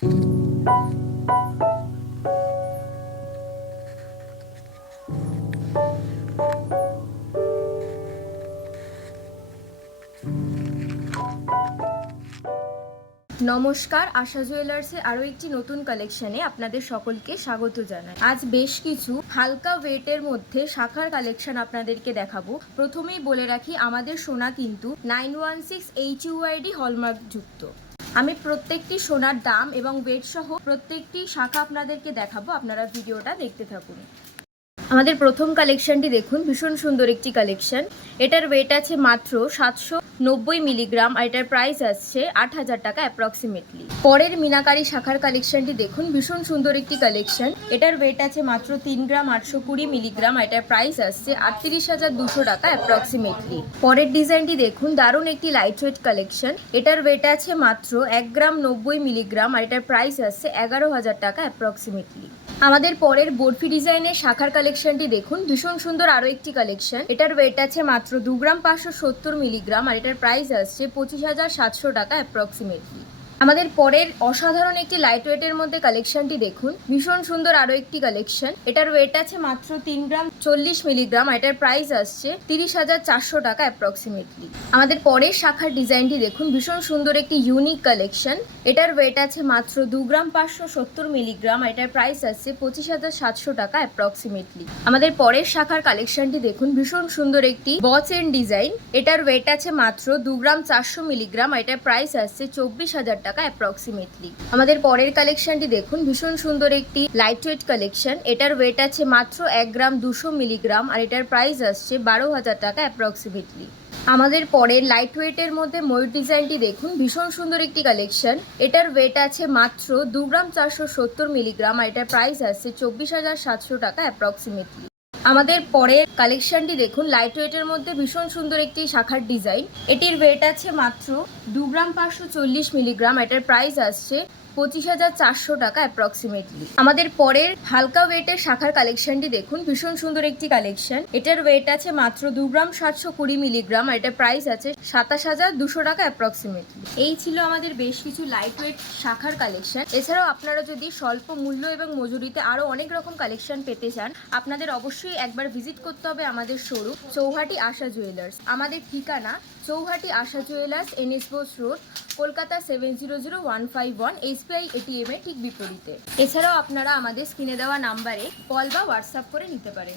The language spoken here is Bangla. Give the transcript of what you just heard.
নমস্কার, আশা জুয়েলার্সের আরও একটি নতুন কালেকশনে আপনাদের সকলকে স্বাগত জানাই। আজ বেশ কিছু হালকা ওয়েটের মধ্যে শাখার কালেকশন আপনাদেরকে দেখাবো। প্রথমেই বলে রাখি, আমাদের সোনা কিন্তু 916 HUID হলমার্ক যুক্ত। আমি প্রত্যেকটি সোনার দাম এবং ওয়েট সহ প্রত্যেকটি শাখা আপনাদেরকে দেখাবো, আপনারা ভিডিওটা দেখতে থাকুন। আমাদের প্রথম কালেকশনটি দেখুন, ভীষণ সুন্দর একটি কালেকশন। এটার ওয়েট আছে মাত্র 790 মিলিগ্রাম আর এটার প্রাইস আসছে 8000 টাকা অ্যাপ্রক্সিমেটলি। পরের মিনাকারি শাখার কালেকশনটি দেখুন, ভীষণ সুন্দর একটি কালেকশন। এটার ওয়েট আছে মাত্র 3 গ্রাম 820 মিলিগ্রাম আর এটার প্রাইস আসছে 38,200 টাকা অ্যাপ্রক্সিমেটলি। পরের ডিজাইনটি দেখুন, দারুণ একটি লাইট ওয়েট কালেকশন। এটার ওয়েট আছে মাত্র 1 গ্রাম 90 মিলিগ্রাম আর এটার প্রাইস আসছে 11,000 টাকা অ্যাপ্রক্সিমেটলি। আমাদের পরের বরফি ডিজাইনের শাখার কালেকশনটি দেখুন, ভীষণ সুন্দর আরও একটি কালেকশন। এটার ওয়েট আছে মাত্র 2 গ্রাম 570 মিলিগ্রাম আর এটার প্রাইস আসছে 25,700 টাকা অ্যাপ্রক্সিমেটলি। আমাদের পরের অসাধারণ একটি লাইট ওয়েটের মধ্যে কালেকশনটি দেখুন, ভীষণ সুন্দর আরও একটি কালেকশন। এটার ওয়েট আছে মাত্র 3 গ্রাম 40 মিলিগ্রাম আর এটার প্রাইস আসছে 30,400 টাকা অ্যাপ্রক্সিমেটলি। আমাদের পরের শাখার ডিজাইনটি দেখুন, ভীষণ সুন্দর একটি ইউনিক কালেকশন। এটার ওয়েট আছে মাত্র 2 গ্রাম 570 মিলিগ্রাম আর এটার প্রাইস আসছে 25,700 টাকা অ্যাপ্রক্সিমেটলি। আমাদের পরের শাখার কালেকশনটি দেখুন, ভীষণ সুন্দর একটি বচ এন্ড ডিজাইন। এটার ওয়েট আছে মাত্র 2 গ্রাম 400 মিলিগ্রাম আর এটার প্রাইস আসছে 24,000 টাকা অ্যাপ্রক্সিমেটলি। আমাদের পরের কালেকশনটি দেখুন, ভীষণ সুন্দর একটি লাইট ওয়েট কালেকশন। এটার ওয়েট আছে মাত্র 1 গ্রাম 200 মিলিগ্রাম আর এটার প্রাইস আসছে 12,000 টাকা অ্যাপ্রক্সিমেটলি। আমাদের পরের লাইট ওয়েটের মধ্যে ময়ূর ডিজাইনটি দেখুন, ভীষণ সুন্দর একটি কালেকশন। এটার ওয়েট আছে মাত্র 2 গ্রাম 470 মিলিগ্রাম আর এটার প্রাইস আসছে 24,700 টাকা অ্যাপ্রক্সিমেটলি। আমাদের পরের কালেকশনটি দেখুন, লাইট ওয়েটের মধ্যে ভীষণ সুন্দর একটি শাখার ডিজাইন। এটির ওয়েট আছে মাত্র 2 গ্রাম 540 মিলিগ্রাম, এটার প্রাইস আসছে 25,400 টাকা অ্যাপ্রক্সিমেটলি। আমাদের পরের হালকা ওয়েটের শাখার কালেকশনটি দেখুন, ভীষণ সুন্দর একটি কালেকশন। এটার ওয়েট আছে মাত্র 2 গ্রাম 720 মিলিগ্রাম আর এটার প্রাইস আছে 27,200 টাকা অ্যাপ্রক্সিমেটলি। এই ছিল আমাদের বেশ কিছু লাইট ওয়েট শাখার কালেকশন। এছাড়াও আপনারা যদি স্বল্প মূল্য এবং মজুরিতে আরও অনেক রকম কালেকশন পেতে চান, আপনাদের অবশ্যই একবার ভিজিট করতে হবে আমাদের শোরুম চৌহাটি আশা জুয়েলার্স। আমাদের ঠিকানা Chowhati Asha jewellers, NS Bose road, Kolkata 700151, SBI ATM এর ঠিক বিপরীতে। এছাড়াও আপনারা আমাদের স্ক্রিনে দেওয়া নাম্বারে কল বা হোয়াটসঅ্যাপ করে নিতে পারেন।